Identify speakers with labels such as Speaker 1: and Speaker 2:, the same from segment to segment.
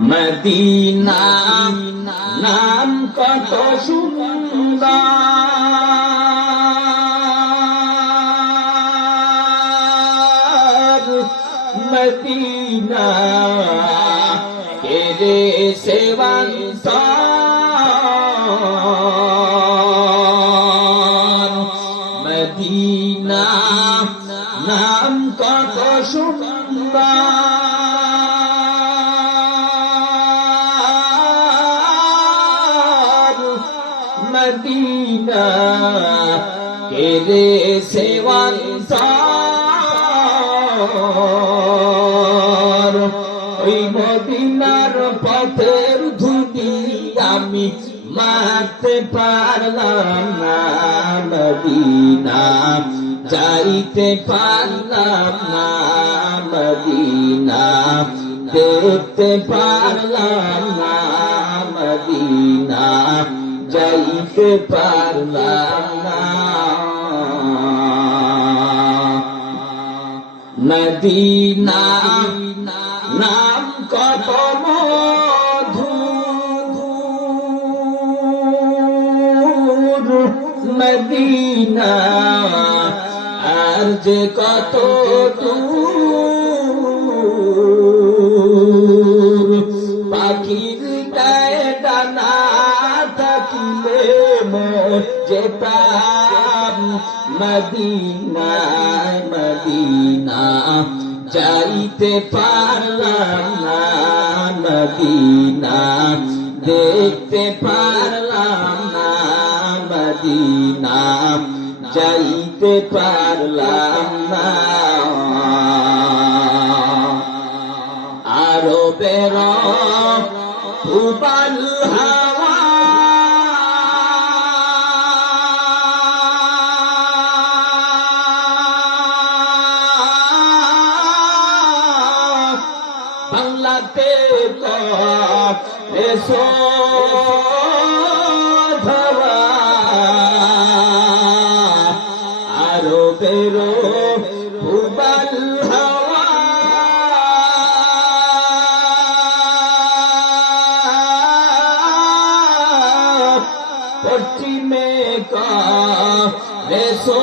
Speaker 1: Medina নাম কত সুন্দর। মদিনা মদিনা কেরে সেবন্ত ওই মদিনার পথের ধুতি আমি মারতে পারলাম না, মদিনা যাইতে পারলাম না, মদিনা দেখতে পারলাম না, মদিনা যাইতে পারলাম না। নাম কত মধুর। মদিনা আর যে কত দূর। মোর যেতাম মদিনায়, মদিনা যাইতে পারলাম না, মদিনা দেখতে পারলাম না, মদিনা যাইতে পারলাম না। আরও বের হাওয়া বাংলাতে এসো। ধরা আরও বেরো উবাল হাওয়া। পশ্চিমে এসো।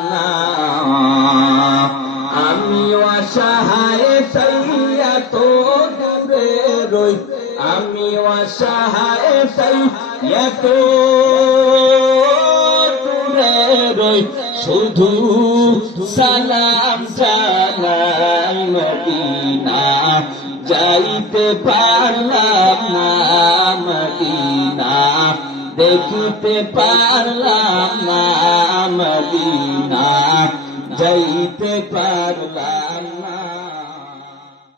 Speaker 1: রই আমি অসহায় সাইয়া তো দূরে রই, শুধু সালাম জানাই মদিনা, যাইতে পারলাম না মদিনা, দেখিতে পারলাম না মদিনা, যাইতে পারলাম